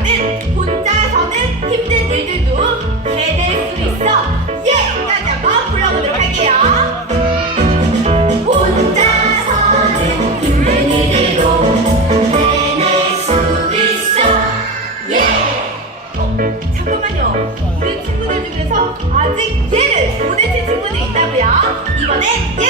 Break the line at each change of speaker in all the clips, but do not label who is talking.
사람은 혼자서는 힘든 일들도 해낼 수 있어. 예! 까지 한번 불러보도록 할게요. 혼자서는 힘든 일들도
해낼 수 있어.
예. 어, 우리 친구들 중에서 아직 예를 못 외친 친구들 있다고요? 이번엔 예!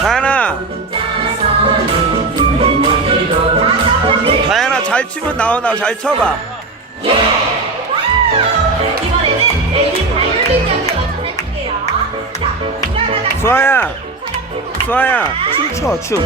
다현아. 다현아 잘 치면 나오나 잘 쳐봐.
이번에는 애기 발굴빈 영역을 전해줄게요 자, 수아야 수아야
춤춰 춤.